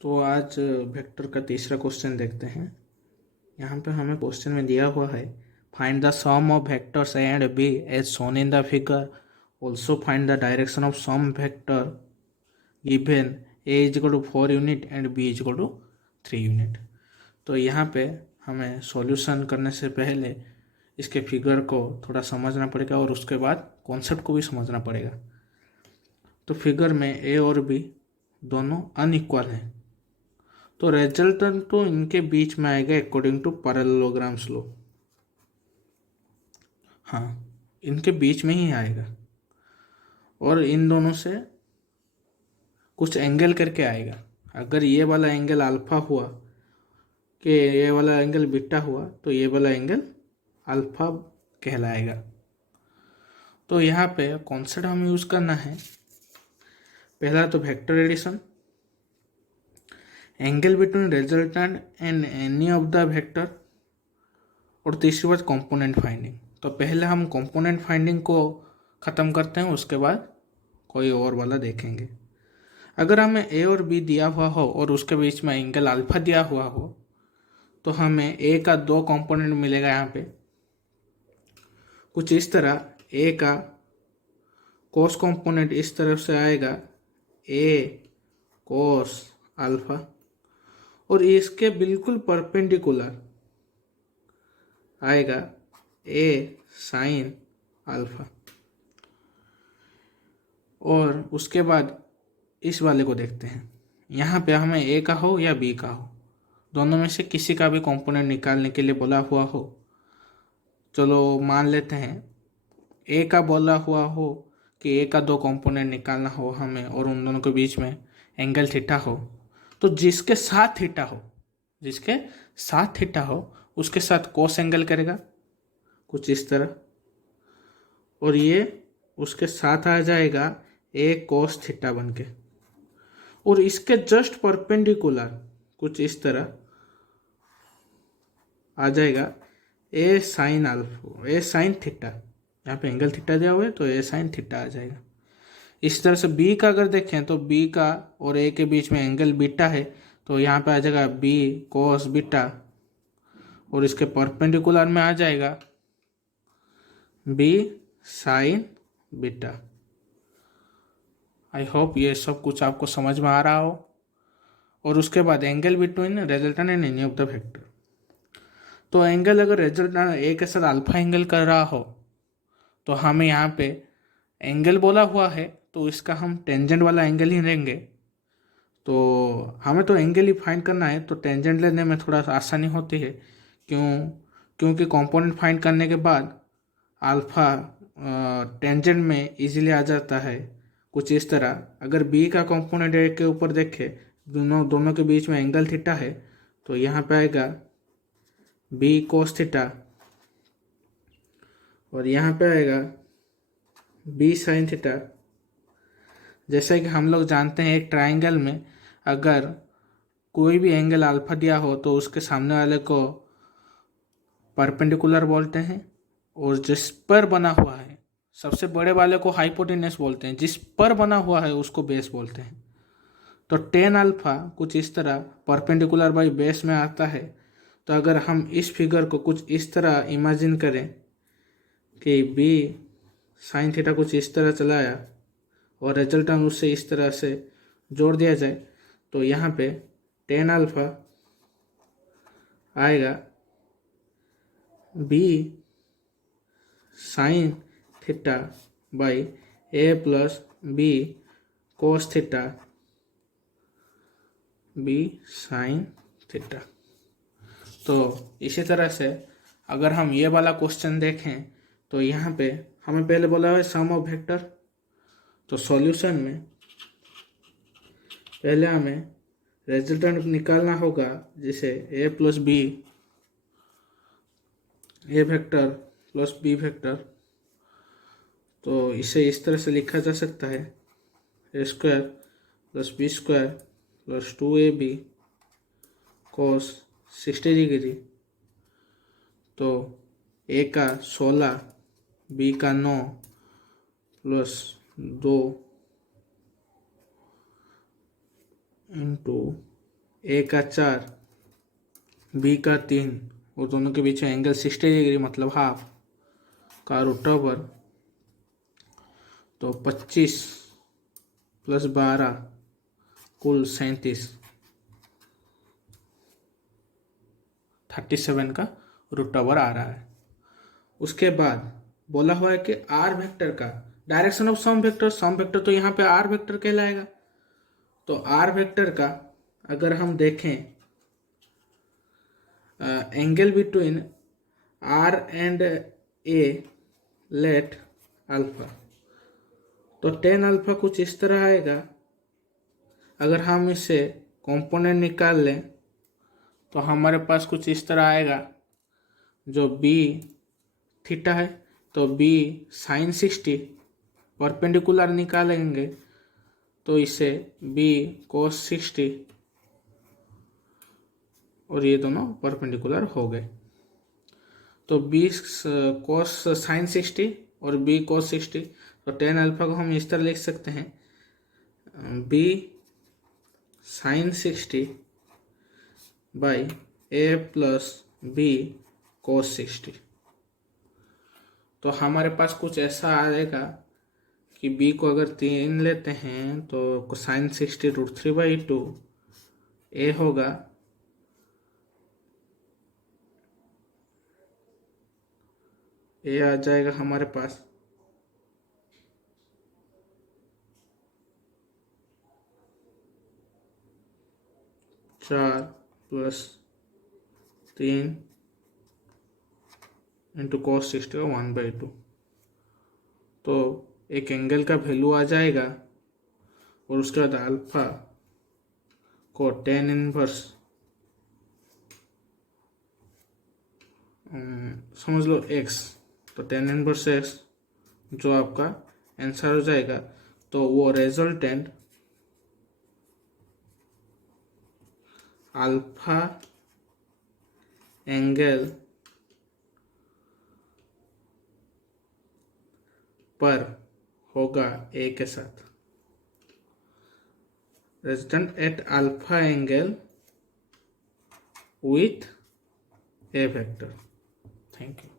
तो आज वेक्टर का तीसरा क्वेश्चन देखते हैं। यहाँ पे हमें क्वेश्चन में दिया हुआ है, find the sum of vectors A and B as shown in the figure, also find the direction of sum vector given A is equal to 4 unit and B is equal to 3 unit. तो यहाँ पे हमें solution करने से पहले इसके figure को थोड़ा समझना पड़ेगा और उसके बाद कॉन्सेप्ट को भी समझना पड़ेगा। तो फिगर में ए और बी दोनों अनइक्वल हैं, तो रिजल्टेंट तो इनके बीच में आएगा अकॉर्डिंग टू पैरेललोग्राम्स लॉ। हाँ, इनके बीच में ही आएगा और इन दोनों से कुछ एंगल करके आएगा। अगर ये वाला एंगल अल्फा हुआ कि ये वाला एंगल बीटा हुआ तो ये वाला एंगल अल्फा कहलाएगा। तो यहाँ पे कॉन्सेप्ट हमें यूज़ करना है, पहला तो vector addition, angle between resultant and any of the vector, और तीसरी बात कंपोनेंट फाइंडिंग। तो पहले हम कंपोनेंट फाइंडिंग को ख़त्म करते हैं, उसके बाद कोई और वाला देखेंगे। अगर हमें ए और बी दिया हुआ हो और उसके बीच में एंगल अल्फा दिया हुआ हो तो हमें ए का दो कंपोनेंट मिलेगा। यहाँ पे कुछ इस तरह ए का कोस कंपोनेंट इस तरफ से आएगा, ए कोस अल्फा, और इसके बिल्कुल परपेंडिकुलर आएगा ए साइन अल्फा। और उसके बाद इस वाले को देखते हैं। यहाँ पे हमें ए का हो या बी का हो, दोनों में से किसी का भी कंपोनेंट निकालने के लिए बोला हुआ हो। चलो मान लेते हैं ए का बोला हुआ हो कि ए का दो कंपोनेंट निकालना हो हमें और उन दोनों के बीच में एंगल थीटा हो। तो जिसके साथ थीटा हो, जिसके साथ थीटा हो उसके साथ कोस एंगल करेगा कुछ इस तरह, और ये उसके साथ आ जाएगा ए कोस थीटा बन के, और इसके जस्ट परपेंडिकुलर कुछ इस तरह आ जाएगा ए साइन अल्फा, ए साइन थीटा। यहाँ पे एंगल थीटा दिया हुआ है तो ए साइन थीटा आ जाएगा। इस तरह से बी का अगर देखें तो बी का और ए के बीच में एंगल बीटा है, तो यहाँ पे आ जाएगा बी कोस बीटा, और इसके परपेंडिकुलर में आ जाएगा B sine beta. I hope ये सब कुछ आपको समझ में आ रहा हो। और उसके बाद angle between resultant and any of the vector. तो एंगल अगर रिजल्टेंट ए के साथ अल्फा एंगल कर रहा हो तो हमें यहाँ पे एंगल बोला हुआ है तो इसका हम टेंजेंट वाला एंगल ही लेंगे। तो हमें तो एंगल ही फाइंड करना है, तो टेंजेंट लेने में थोड़ा सा आसानी होती है। क्योंकि कंपोनेंट फाइंड करने के बाद अल्फा टेंजेंट में इजीली आ जाता है कुछ इस तरह। अगर बी का कंपोनेंट ए के ऊपर देखे, दोनों दोनों के बीच में एंगल थीटा है, तो यहाँ पे आएगा बी कोस थीटा, और यहाँ पे आएगा बी साइन थीटा। जैसे कि हम लोग जानते हैं एक ट्राइंगल में अगर कोई भी एंगल अल्फा दिया हो तो उसके सामने वाले को परपेंडिकुलर बोलते हैं, और जिस पर बना हुआ है सबसे बड़े वाले को हाइपोटेनस बोलते हैं, जिस पर बना हुआ है उसको बेस बोलते हैं। तो टेन अल्फा कुछ इस तरह परपेंडिकुलर बाई बेस में आता है। तो अगर हम इस फिगर को कुछ इस तरह इमेजिन करें कि बी साइन थीटा कुछ इस तरह चलाया और रिजल्टेंट उससे इस तरह से जोड़ दिया जाए, तो यहाँ पे टेन अल्फा आएगा B sine theta by A plus B cos theta B sine theta. तो इसी तरह से अगर हम ये वाला क्वेश्चन देखें तो यहाँ पे हमें पहले बोला है सम ऑफ वेक्टर। तो सॉल्यूशन में पहले हमें रिजल्टेंट निकालना होगा, जिसे A plus B, A vector plus B vector. तो इसे इस तरह से लिखा जा सकता है A square plus B square plus 2ab cos 60 degree. तो ए का 16, बी का 9 प्लस 2 इंटू ए का 4, बी का 3, और दोनों के बीच में एंगल 60 डिग्री मतलब हाफ का रूट ओवर, तो 25 प्लस 12 कुल 37, 37 का रूट ओवर आ रहा है। उसके बाद बोला हुआ है कि आर वेक्टर का डायरेक्शन ऑफ सम वेक्टर तो यहाँ पे आर वेक्टर कहलाएगा। तो आर वेक्टर का अगर हम देखें angle between R and A let alpha, तो टेन अल्फा कुछ इस तरह आएगा। अगर हम इसे कंपोनेंट निकाल लें तो हमारे पास कुछ इस तरह आएगा, जो बी थीटा है तो बी साइन 60, परपेंडिकुलर निकालेंगे तो इसे बी कोस 60, और ये दोनों परपेंडिकुलर हो गए। तो बी कोस साइन 60 और बी कोस 60, तो टेन अल्फा को हम इस तरह लिख सकते हैं, B sine 60 by A plus B cos 60। तो हमारे पास कुछ ऐसा आएगा कि b को अगर 3 लेते हैं तो साइन 60√3/2 a होगा a आ जाएगा हमारे पास 4 प्लस 3 इंटू cos 60 का 1/2। तो एक एंगल का वैल्यू आ जाएगा, और उसके बाद अल्फा को टेन इनवर्स समझ लो x, तो टेन इनवर्स x जो आपका आंसर हो जाएगा। तो वो रिजल्टेंट अल्फा एंगल पर होगा ए के साथ, resultant at alpha angle with A vector. Thank you.